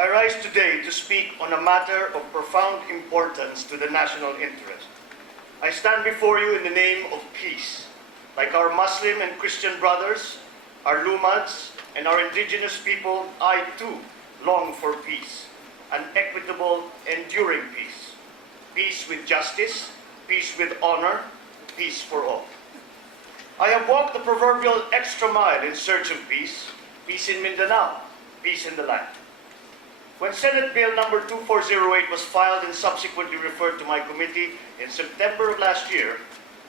I rise today to speak on a matter of profound importance to the national interest. I stand before you in the name of peace. Like our Muslim and Christian brothers, our Lumads, and our indigenous people, I too long for peace, an equitable, enduring peace. Peace with justice, peace with honor, peace for all. I have walked the proverbial extra mile in search of peace, peace in Mindanao, peace in the land. When Senate Bill number 2408 was filed and subsequently referred to my committee in September of last year,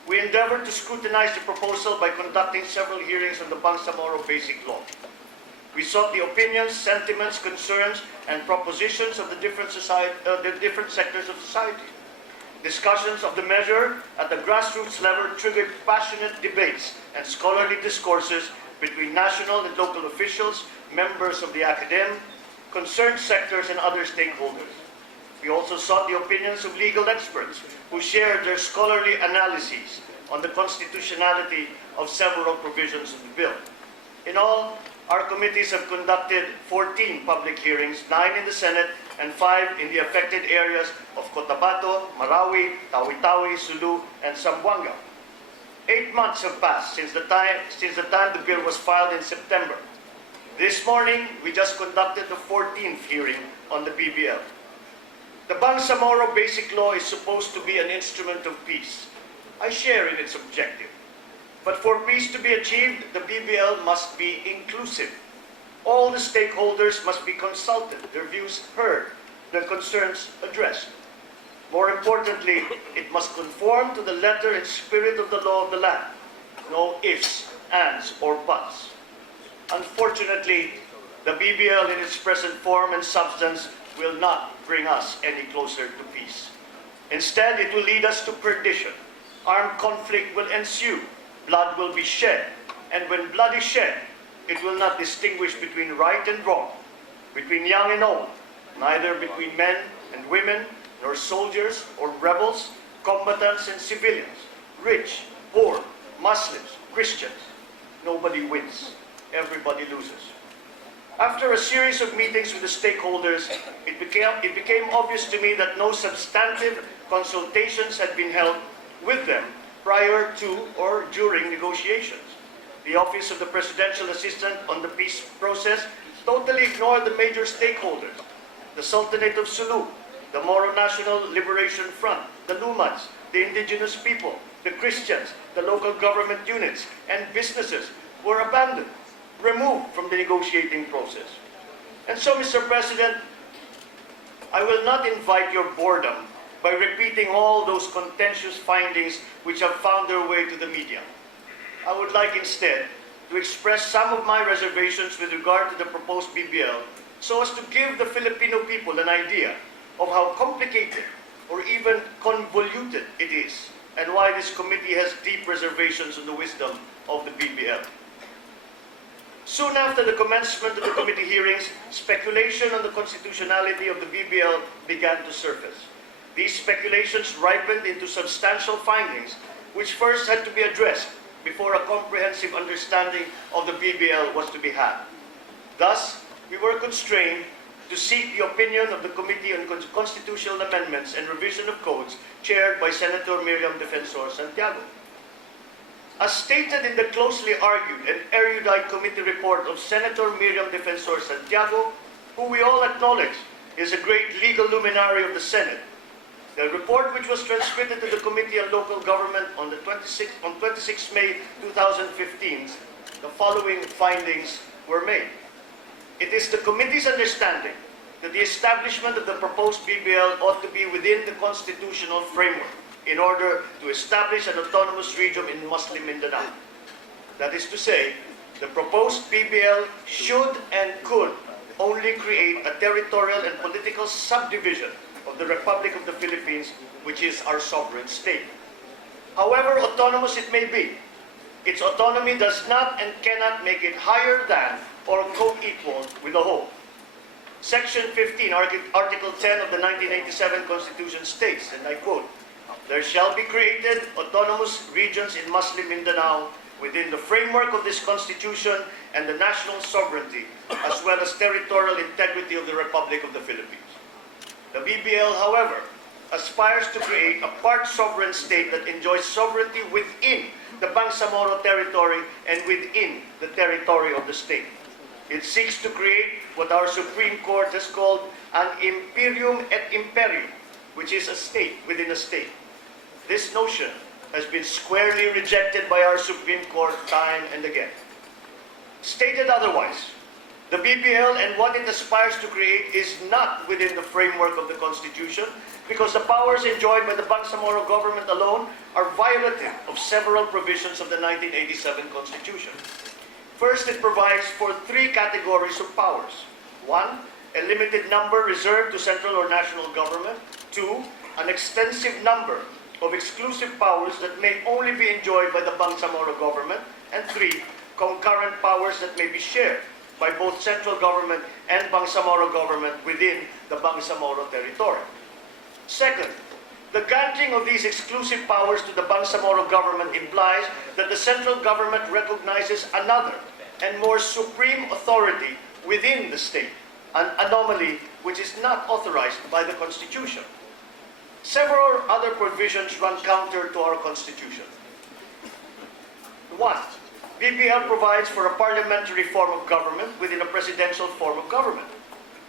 we endeavored to scrutinize the proposal by conducting several hearings on the Bangsamoro Basic Law. We sought the opinions, sentiments, concerns, and propositions of the different sectors of society. Discussions of the measure at the grassroots level triggered passionate debates and scholarly discourses between national and local officials, members of the academe, concerned sectors, and other stakeholders. We also sought the opinions of legal experts who shared their scholarly analyses on the constitutionality of several provisions of the bill. In all, our committees have conducted 14 public hearings, 9 in the Senate and 5 in the affected areas of Cotabato, Marawi, Tawi-Tawi, Sulu, and Zamboanga. 8 months have passed since the time the bill was filed in September. This morning, we just conducted the 14th hearing on the BBL. The Bangsamoro Basic Law is supposed to be an instrument of peace. I share in its objective. But for peace to be achieved, the BBL must be inclusive. All the stakeholders must be consulted, their views heard, their concerns addressed. More importantly, it must conform to the letter and spirit of the law of the land. No ifs, ands, or buts. Unfortunately, the BBL in its present form and substance will not bring us any closer to peace. Instead, it will lead us to perdition. Armed conflict will ensue. Blood will be shed. And when blood is shed, it will not distinguish between right and wrong, between young and old, neither between men and women, nor soldiers or rebels, combatants and civilians, rich, poor, Muslims, Christians. Nobody wins. Everybody loses. After a series of meetings with the stakeholders, it became obvious to me that no substantive consultations had been held with them prior to or during negotiations. The Office of the Presidential Assistant on the Peace Process totally ignored the major stakeholders: the Sultanate of Sulu, the Moro National Liberation Front, the Lumads, the indigenous people, the Christians, the local government units, and businesses were abandoned, removed from the negotiating process. And so, Mr. President, I will not invite your boredom by repeating all those contentious findings which have found their way to the media. I would like instead to express some of my reservations with regard to the proposed BBL so as to give the Filipino people an idea of how complicated or even convoluted it is and why this committee has deep reservations on the wisdom of the BBL. Soon after the commencement of the committee hearings, speculation on the constitutionality of the BBL began to surface. These speculations ripened into substantial findings, which first had to be addressed before a comprehensive understanding of the BBL was to be had. Thus, we were constrained to seek the opinion of the Committee on Constitutional Amendments and Revision of Codes, chaired by Senator Miriam Defensor Santiago. As stated in the closely argued and erudite committee report of Senator Miriam Defensor Santiago, who we all acknowledge is a great legal luminary of the Senate, the report, which was transmitted to the Committee on Local Government on 26 May 2015, the following findings were made. It is the committee's understanding that the establishment of the proposed BBL ought to be within the constitutional framework in order to establish an autonomous region in Muslim Mindanao. That is to say, the proposed BBL should and could only create a territorial and political subdivision of the Republic of the Philippines, which is our sovereign state. However autonomous it may be, its autonomy does not and cannot make it higher than or co-equal with the whole. Section 15, Article 10 of the 1987 Constitution states, and I quote, "There shall be created autonomous regions in Muslim Mindanao within the framework of this Constitution and the national sovereignty, as well as territorial integrity of the Republic of the Philippines. The BBL, however, aspires to create a part-sovereign state that enjoys sovereignty within the Bangsamoro territory and within the territory of the state. It seeks to create what our Supreme Court has called an imperium et imperium, which is a state within a state. This notion has been squarely rejected by our Supreme Court time and again. Stated otherwise, the BBL and what it aspires to create is not within the framework of the Constitution, because the powers enjoyed by the Bangsamoro government alone are violative of several provisions of the 1987 Constitution. First, it provides for 3 categories of powers. 1, a limited number reserved to central or national government. 2, an extensive number of exclusive powers that may only be enjoyed by the Bangsamoro government. And 3, concurrent powers that may be shared by both central government and Bangsamoro government within the Bangsamoro territory. Second, the granting of these exclusive powers to the Bangsamoro government implies that the central government recognizes another and more supreme authority within the state, an anomaly which is not authorized by the Constitution. Several other provisions run counter to our Constitution. 1. BBL provides for a parliamentary form of government within a presidential form of government.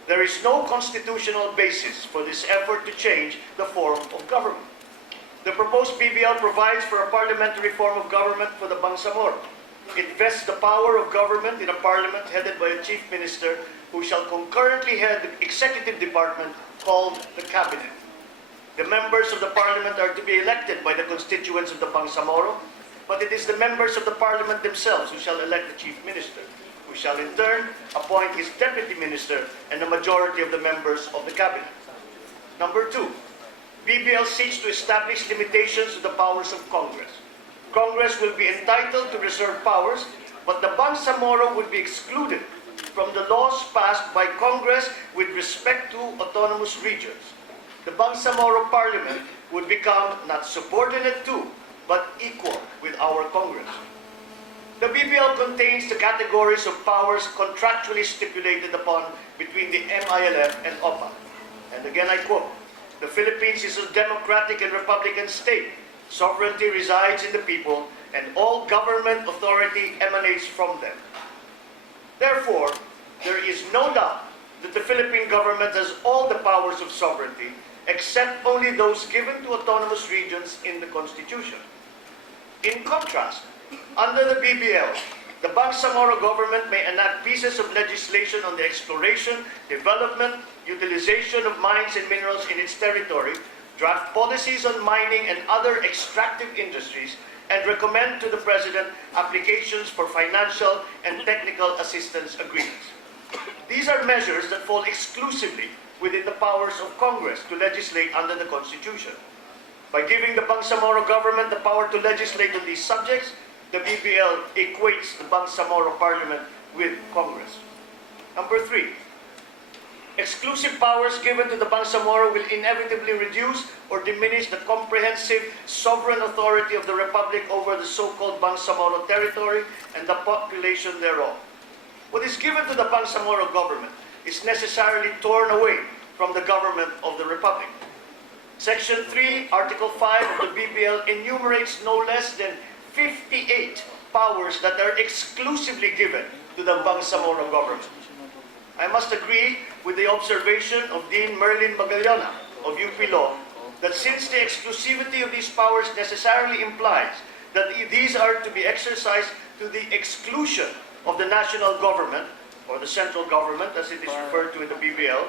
There is no constitutional basis for this effort to change the form of government. The proposed BBL provides for a parliamentary form of government for the Bangsamoro. It vests the power of government in a parliament headed by a chief minister who shall concurrently head the executive department called the cabinet. The members of the parliament are to be elected by the constituents of the Bangsamoro, but it is the members of the parliament themselves who shall elect the chief minister, who shall in turn appoint his deputy minister and the majority of the members of the cabinet. Number 2, BBL seeks to establish limitations to the powers of Congress. Congress will be entitled to reserve powers, but the Bangsamoro would be excluded from the laws passed by Congress with respect to autonomous regions. The Bangsamoro Parliament would become not subordinate to, but equal with our Congress. The BBL contains the categories of powers contractually stipulated upon between the MILF and OPA. And again I quote, "The Philippines is a democratic and republican state. Sovereignty resides in the people, and all government authority emanates from them. Therefore, there is no doubt that the Philippine government has all the powers of sovereignty, except only those given to autonomous regions in the Constitution. In contrast, under the BBL, the Bangsamoro government may enact pieces of legislation on the exploration, development, utilization of mines and minerals in its territory, draft policies on mining and other extractive industries, and recommend to the President applications for financial and technical assistance agreements. These are measures that fall exclusively within the powers of Congress to legislate under the Constitution. By giving the Bangsamoro government the power to legislate on these subjects, the BBL equates the Bangsamoro Parliament with Congress. Number 3, exclusive powers given to the Bangsamoro will inevitably reduce or diminish the comprehensive sovereign authority of the Republic over the so-called Bangsamoro territory and the population thereof. What is given to the Bangsamoro government is necessarily torn away from the government of the Republic. Section 3, Article 5 of the BBL enumerates no less than 58 powers that are exclusively given to the Bangsamoro government. I must agree with the observation of Dean Merlin Magallana of UP Law that since the exclusivity of these powers necessarily implies that these are to be exercised to the exclusion of the national government, or the central government as it is referred to in the BBL,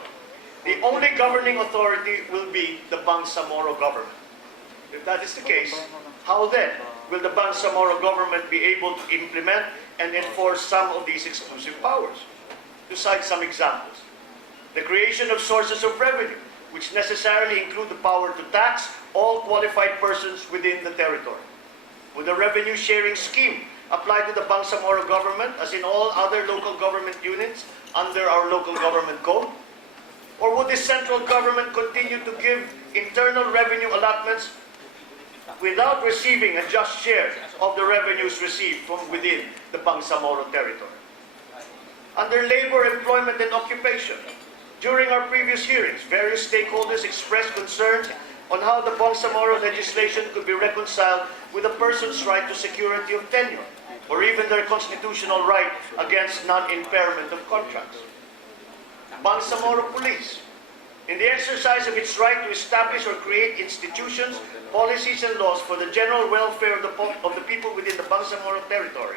the only governing authority will be the Bangsamoro government. If that is the case, how then will the Bangsamoro government be able to implement and enforce some of these exclusive powers? To cite some examples, the creation of sources of revenue, which necessarily include the power to tax all qualified persons within the territory. Would the revenue sharing scheme apply to the Bangsamoro government as in all other local government units under our local government code? Or would the central government continue to give internal revenue allotments without receiving a just share of the revenues received from within the Bangsamoro territory. Under labor, employment, and occupation, during our previous hearings, various stakeholders expressed concerns on how the Bangsamoro legislation could be reconciled with a person's right to security of tenure, or even their constitutional right against non-impairment of contracts. Bangsamoro Police, in the exercise of its right to establish or create institutions, policies, and laws for the general welfare of the people within the Bangsamoro territory,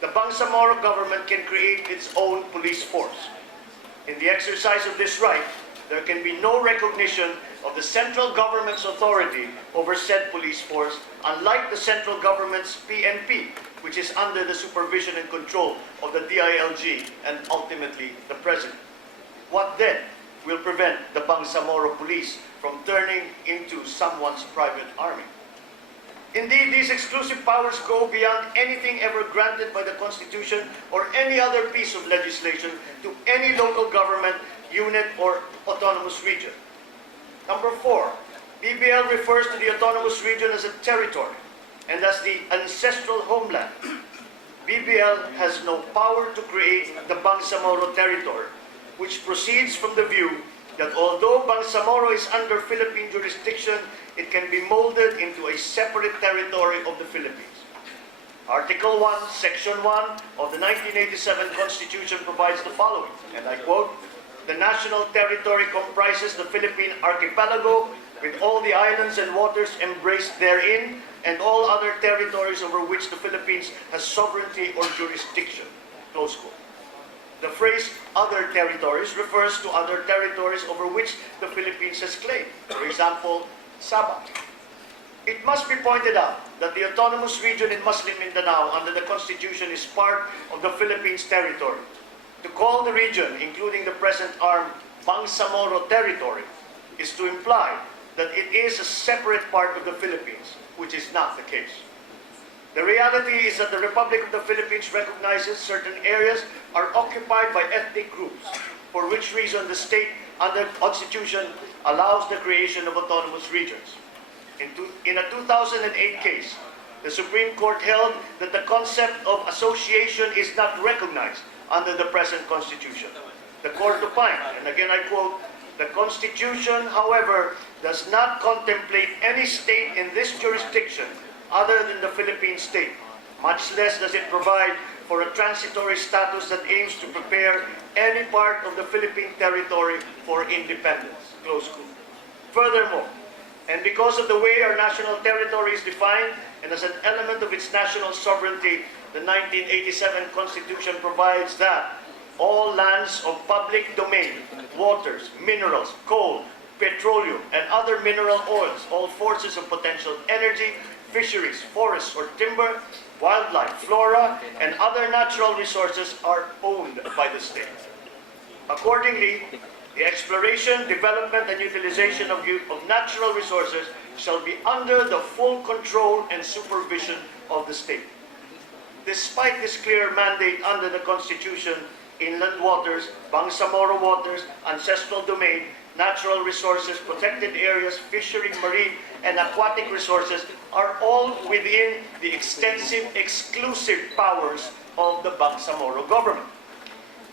the Bangsamoro government can create its own police force. In the exercise of this right, there can be no recognition of the central government's authority over said police force, unlike the central government's PNP, which is under the supervision and control of the DILG and ultimately the President. What then will prevent the Bangsamoro police from turning into someone's private army? Indeed, these exclusive powers go beyond anything ever granted by the Constitution or any other piece of legislation to any local government, unit, or autonomous region. Number 4, BBL refers to the autonomous region as a territory and as the ancestral homeland. BBL has no power to create the Bangsamoro territory, which proceeds from the view that although Bangsamoro is under Philippine jurisdiction, it can be molded into a separate territory of the Philippines. Article 1, Section 1 of the 1987 Constitution provides the following, and I quote, "The national territory comprises the Philippine archipelago with all the islands and waters embraced therein and all other territories over which the Philippines has sovereignty or jurisdiction." Close quote. The phrase "other territories" refers to other territories over which the Philippines has claim. For example, Sabah. It must be pointed out that the autonomous region in Muslim Mindanao under the Constitution is part of the Philippines territory. To call the region, including the present arm, Bangsamoro territory, is to imply that it is a separate part of the Philippines, which is not the case. The reality is that the Republic of the Philippines recognizes certain areas are occupied by ethnic groups, for which reason the state under the Constitution allows the creation of autonomous regions. In a 2008 case, the Supreme Court held that the concept of association is not recognized under the present Constitution. The Court opined, and again I quote, "The Constitution, however, does not contemplate any state in this jurisdiction other than the Philippine state, much less does it provide for a transitory status that aims to prepare any part of the Philippine territory for independence." Close quote. Furthermore, and because of the way our national territory is defined and as an element of its national sovereignty, the 1987 Constitution provides that all lands of public domain, waters, minerals, coal, petroleum, and other mineral oils, all sources of potential energy, fisheries, forests, or timber, wildlife, flora, and other natural resources are owned by the state. Accordingly, the exploration, development, and utilization of natural resources shall be under the full control and supervision of the state. Despite this clear mandate under the Constitution, inland waters, Bangsamoro waters, ancestral domain, natural resources, protected areas, fishery, marine, and aquatic resources are all within the extensive, exclusive powers of the Bangsamoro government.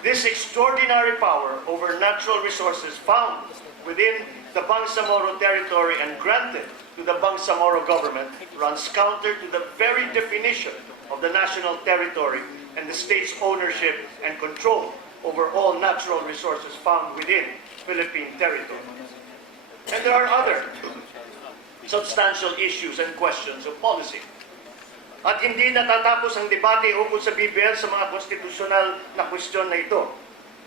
This extraordinary power over natural resources found within the Bangsamoro territory and granted to the Bangsamoro government runs counter to the very definition of the national territory and the state's ownership and control over all natural resources found within Philippine territory. And there are other substantial issues and questions of policy. At hindi natatapos ang debate ukol sa BBL sa mga konstitusyonal na kwestiyon na ito.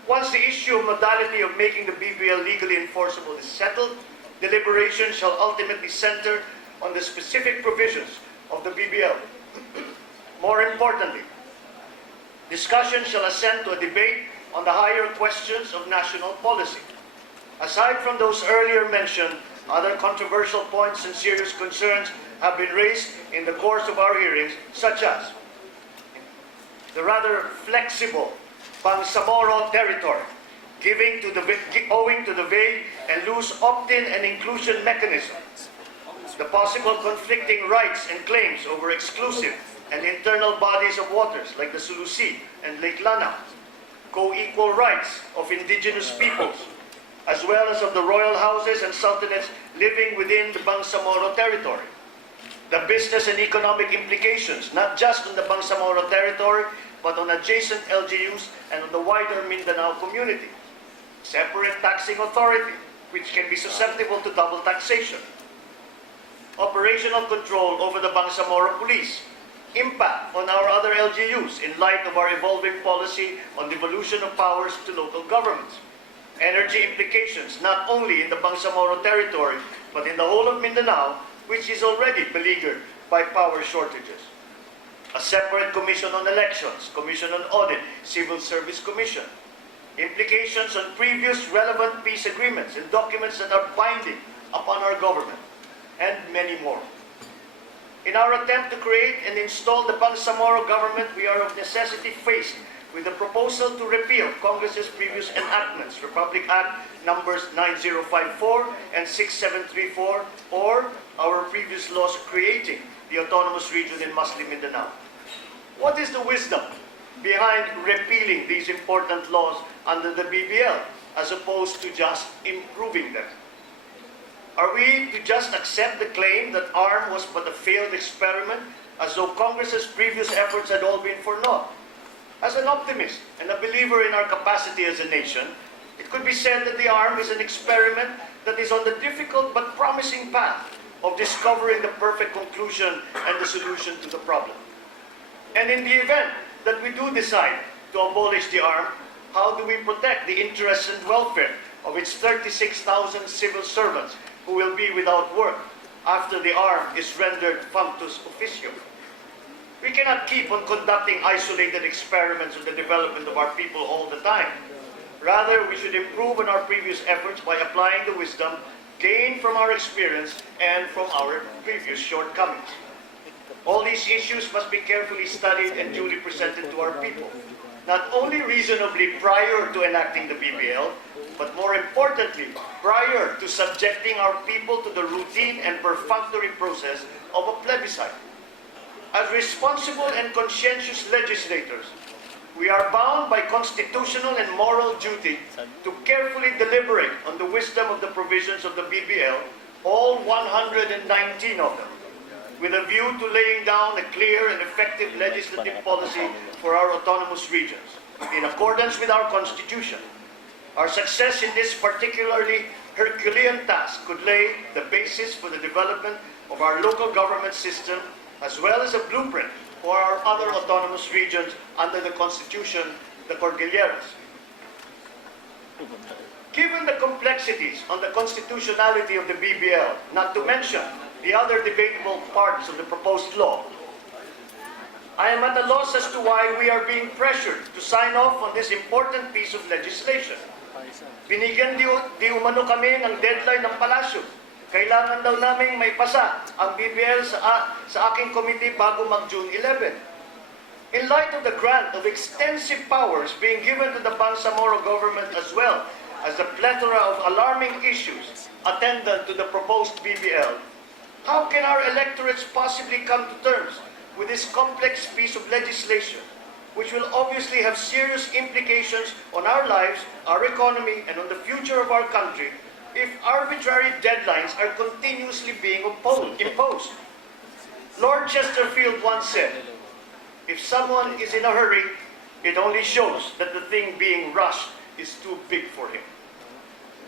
Once the issue of modality of making the BBL legally enforceable is settled, deliberation shall ultimately center on the specific provisions of the BBL. More importantly, discussion shall ascend to a debate on the higher questions of national policy. Aside from those earlier mentioned, other controversial points and serious concerns have been raised in the course of our hearings, such as the rather flexible Bangsamoro territory, owing to the vague and loose opt-in and inclusion mechanism, the possible conflicting rights and claims over exclusive and internal bodies of waters like the Sulu Sea and Lake Lanao, co-equal rights of indigenous peoples, as well as of the royal houses and sultanates living within the Bangsamoro territory, the business and economic implications, not just on the Bangsamoro territory, but on adjacent LGUs and on the wider Mindanao community, separate taxing authority, which can be susceptible to double taxation, operational control over the Bangsamoro police, impact on our other LGUs in light of our evolving policy on devolution of powers to local governments, energy implications not only in the Bangsamoro territory, but in the whole of Mindanao, which is already beleaguered by power shortages. A separate commission on elections, commission on audit, civil service commission, implications on previous relevant peace agreements and documents that are binding upon our government, and many more. In our attempt to create and install the Bangsamoro government, we are of necessity faced with the proposal to repeal Congress's previous enactments, Republic Act numbers 9054 and 6734, or our previous laws creating the autonomous region in Muslim Mindanao. What is the wisdom behind repealing these important laws under the BBL as opposed to just improving them? Are we to just accept the claim that ARM was but a failed experiment, as though Congress's previous efforts had all been for naught? As an optimist and a believer in our capacity as a nation, it could be said that the ARM is an experiment that is on the difficult but promising path of discovering the perfect conclusion and the solution to the problem. And in the event that we do decide to abolish the ARM, how do we protect the interests and welfare of its 36,000 civil servants who will be without work after the ARM is rendered functus officio? We cannot keep on conducting isolated experiments on the development of our people all the time. Rather, we should improve on our previous efforts by applying the wisdom gained from our experience and from our previous shortcomings. All these issues must be carefully studied and duly presented to our people, not only reasonably prior to enacting the BBL, but more importantly, prior to subjecting our people to the routine and perfunctory process of a plebiscite. As responsible and conscientious legislators, we are bound by constitutional and moral duty to carefully deliberate on the wisdom of the provisions of the BBL, all 119 of them, with a view to laying down a clear and effective legislative policy for our autonomous regions, in accordance with our Constitution. Our success in this particularly Herculean task could lay the basis for the development of our local government system, as well as a blueprint for our other autonomous regions under the Constitution, the Cordilleras. Given the complexities on the constitutionality of the BBL, not to mention the other debatable parts of the proposed law, I am at a loss as to why we are being pressured to sign off on this important piece of legislation. Binigyan di umano kami ng deadline ng palasyo. Kailangan daw naming may pasa ang BBL sa aking committee bago mag-June 11. In light of the grant of extensive powers being given to the Bangsamoro government, as well as the plethora of alarming issues attendant to the proposed BBL, how can our electorates possibly come to terms with this complex piece of legislation, which will obviously have serious implications on our lives, our economy, and on the future of our country, if arbitrary deadlines are continuously being imposed? Lord Chesterfield once said, if someone is in a hurry, it only shows that the thing being rushed is too big for him.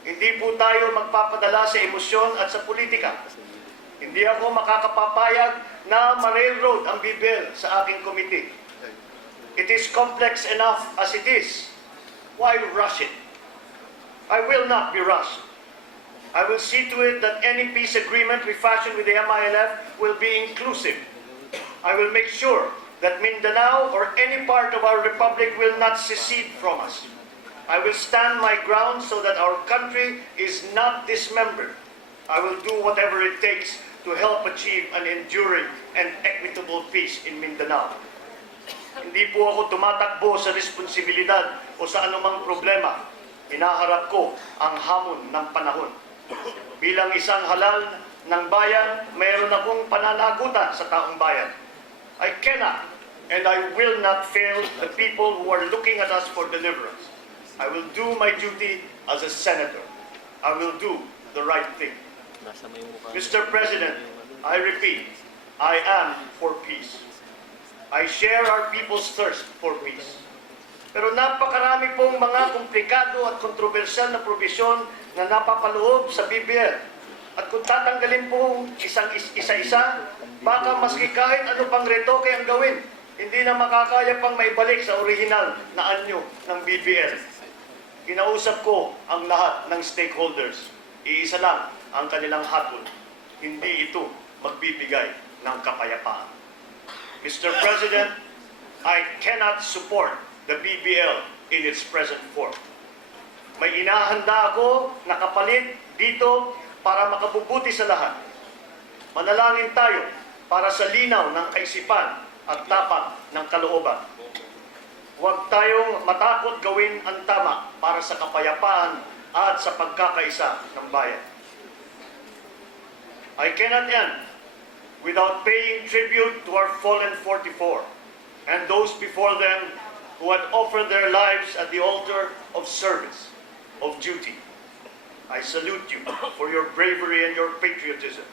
Hindi po tayo magpapadala sa emosyon at sa politika. Hindi ako makakapapayag na ma-railroad ang BBL sa aking committee. It is complex enough as it is. Why rush it? I will not be rushed. I will see to it that any peace agreement we fashion with the MILF will be inclusive. I will make sure that Mindanao or any part of our republic will not secede from us. I will stand my ground so that our country is not dismembered. I will do whatever it takes to help achieve an enduring and equitable peace in Mindanao. Hindi po ako tumatakbo sa responsibilidad o sa anumang problema. Hinaharap ko ang hamon ng panahon. Bilang isang halal ng bayan, mayroon akong pananagutan sa taong bayan. I cannot and I will not fail the people who are looking at us for deliverance. I will do my duty as a senator. I will do the right thing. Mr. President, I repeat, I am for peace. I share our people's thirst for peace. Pero napakarami pong mga komplikado at kontrobersyal na probisyon na napapaloob sa BBL. At kung tatanggalin po isa-isa, baka maski kahit ano pang retoke ang gawin, hindi na makakaya pang maibalik sa orihinal na anyo ng BBL. Kinausap ko ang lahat ng stakeholders. Iisa lang ang kanilang hatol. Hindi ito magbibigay ng kapayapaan. Mr. President, I cannot support the BBL in its present form. May inahanda ako na kapalit dito para makabubuti sa lahat. Manalangin tayo para sa linaw ng kaisipan at tapang ng kalooban. Huwag tayong matakot gawin ang tama para sa kapayapaan at sa pagkakaisa ng bayan. I cannot end without paying tribute to our fallen 44 and those before them who had offered their lives at the altar of service, of duty. I salute you for your bravery and your patriotism.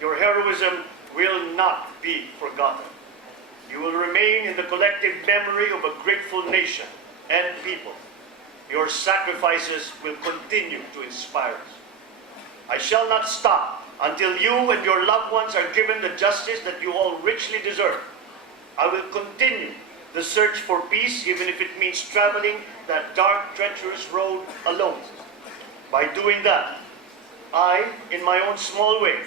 Your heroism will not be forgotten. You will remain in the collective memory of a grateful nation and people. Your sacrifices will continue to inspire us. I shall not stop until you and your loved ones are given the justice that you all richly deserve. I will continue the search for peace, even if it means traveling that dark, treacherous road alone. By doing that, I, in my own small way,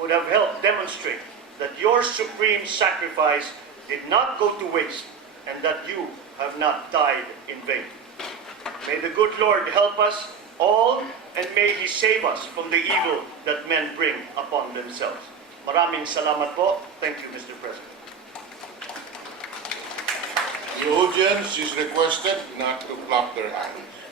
would have helped demonstrate that your supreme sacrifice did not go to waste and that you have not died in vain. May the good Lord help us all and may He save us from the evil that men bring upon themselves. Maraming salamat po. Thank you, Mr. President. The audience is requested not to clap their hands.